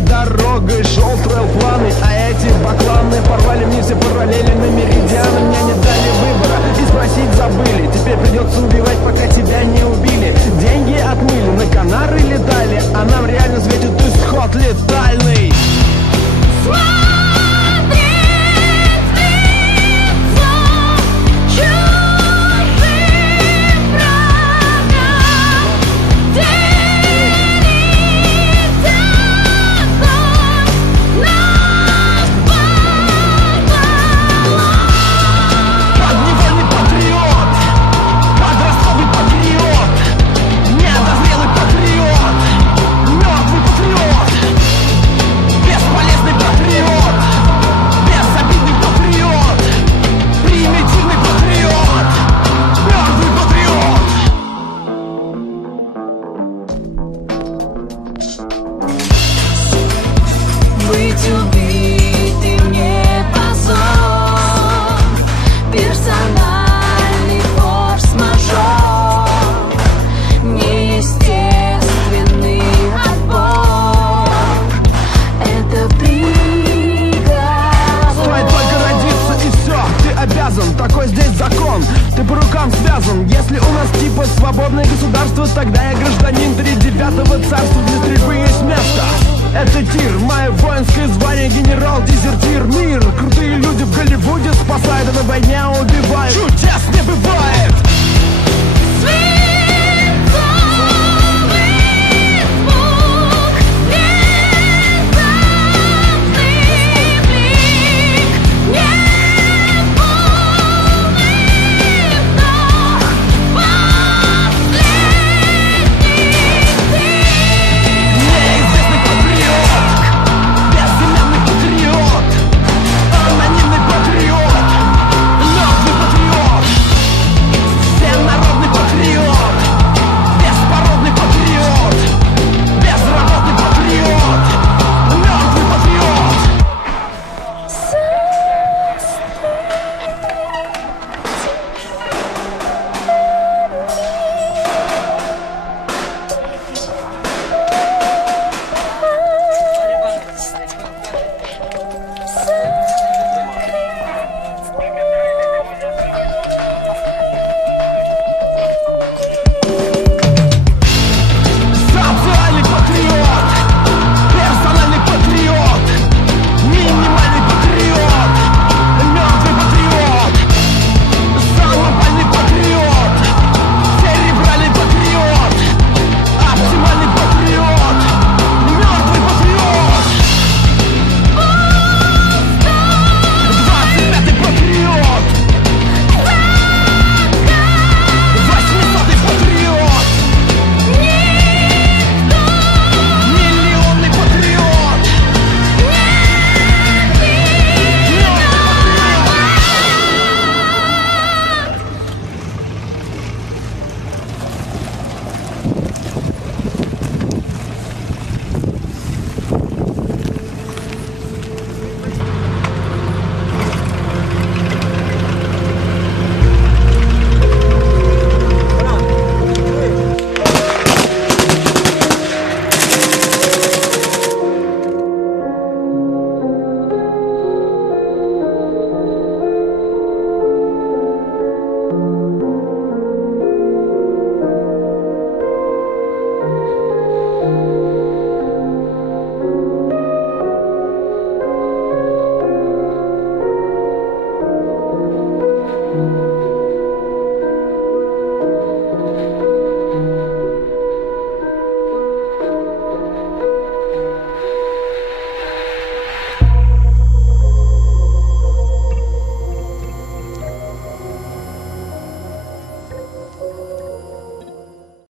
Этой дорогой шел трейл-планы, а эти бакланы порвали мне все параллели на меридианы. Мне не дали выбора и спросить забыли. Теперь придется убивать, пока тебя не убили. Деньги отмыли, на Канары летали, а нам реально светит исход летальный. Быть убитым не позор, персональный форс-мажор, неестественный отбор, это приговор. Стоит только родиться и все, ты обязан, такой здесь закон, ты по рукам связан. Если у нас типа свободное государство, тогда я гражданин 39-го царства, для стрельбы есть место. Это тир, мое воинское звание, генерал-дезертир. Мир, крутые люди в Голливуде спасают, а на войне убивают. Чудес не бывает!